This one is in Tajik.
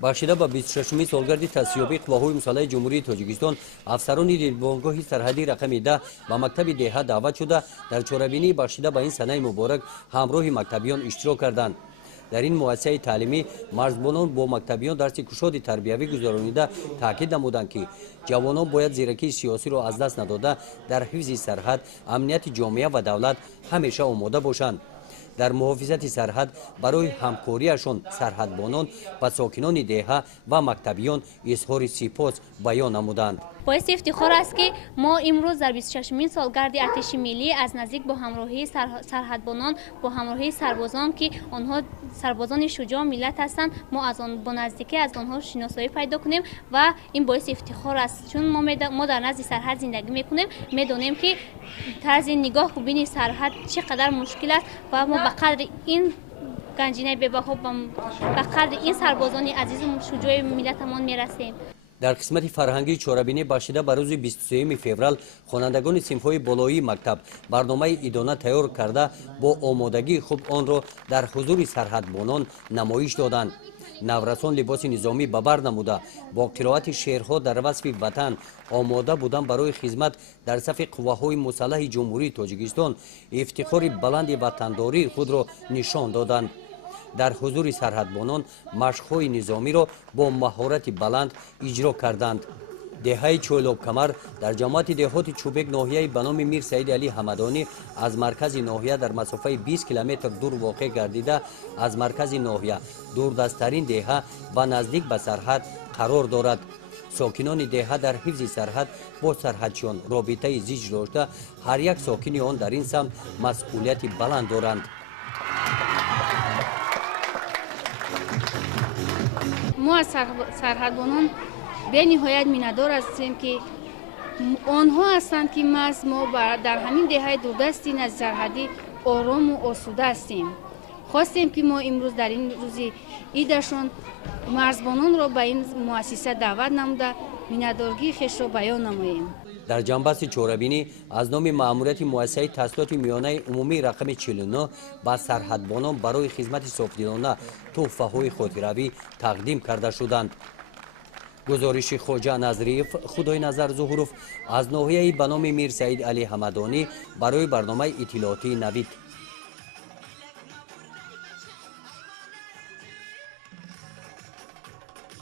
бахшида ба 26-уми солгарди тасъёбии қувваҳои мусаллаҳи ҷумҳурии тоҷикистон афсарони дидбонгоҳи сарҳадии рақами 10 ба мактаби деҳа даъват шуда дар чорабинии бахшида ба ин санаи муборак ҳамроҳи мактабиён иштирок карданд. дар ин муассисаи таълимӣ марзбонон бо мактабиён дарси кушоди тарбиявӣ гузаронида таъкид намуданд ки ҷавонон бояд зиракии сиёсиро аз даст надода дар ҳифзи сарҳад амнияти ҷомеа ва давлат ҳамеша омода бошанд. дар муҳофизати сарҳад барои ҳамкориашон сарҳадбонон ба сокинони деҳа ва мактабиён изҳори сипос баён намуданд. боиси ифтихор аст ки мо имрӯз дар 26-мин солгарди артиши миллӣ аз наздик бо ҳамроҳии сарҳадбонон бо ҳамроҳии сарбозон ки онҳо сарбозони шуҷоъ миллат ҳастанд мо бо наздикӣ аз онҳо шиносоӣ пайдо кунем ва ин боиси ифтихор аст чун мо дар назди сарҳад зиндагӣ мекунем медонем ки тарзи нигоҳ бини сарҳад чӣ қадар мушкил аст ва мо ба қадри ин ганҷинаи бебаҳо ба қадри ин сарбозони азизу шуҷои миллатамон мерасем. дар қисмати фарҳангии чорабинӣ бахшида ба рӯзи 23 феврал хонандагони синфҳои болоии мактаб барномаи идона тайёр карда бо омодагии хуб онро дар ҳузури сарҳадбонон намоиш доданд. наврасон либоси низомӣ ба бар намуда бо қироати шеърҳо дар васфи ватан омода будан барои хизмат дар сафи қувваҳои мусаллаҳи ҷумҳурии тоҷикистон ифтихори баланди ватандории худро нишон доданд. дар ҳузури сарҳадбонон машқҳои низомиро бо маҳорати баланд иҷро карданд. деҳаи чойлобкамар дар ҷамоати деҳоти чӯбек ноҳияи ба номи мир саиди алӣ ҳамадонӣ аз маркази ноҳия дар масофаи 20 километр дур воқеъ гардида аз маркази ноҳия дурдасттарин деҳа ва наздик ба сарҳад қарор дорад. сокинони деҳа дар ҳифзи сарҳад бо сарҳадчиён робитаи зич дошта ҳар як сокини он дар ин самт масъулияти баланд доранд. мо аз сарҳадбонон бениҳоят миннатдор ҳастем ки онҳо ҳастанд ки маҳз мо дар ҳамин деҳаи дурдасти назсарҳадӣ орому осуда ҳастем. хостем ки мо имрӯз дар ин рӯзи идашон марзбононро ба ин муассиса даъват намуда миннатдоргии хешро баён намоем. дар ҷанбасти чорабинӣ аз номи маъмурияти муассисаи таҳсилоти миёнаи умумии рақами 49 ба сарҳадбонон барои хизмати софдилона тӯҳфаҳои хотиравӣ тақдим карда шуданд. гузориши хоҷа назриев худойназар зуҳуров аз ноҳияи ба номи мир саид алӣ ҳамадонӣ барои барномаи иттилоотии навид.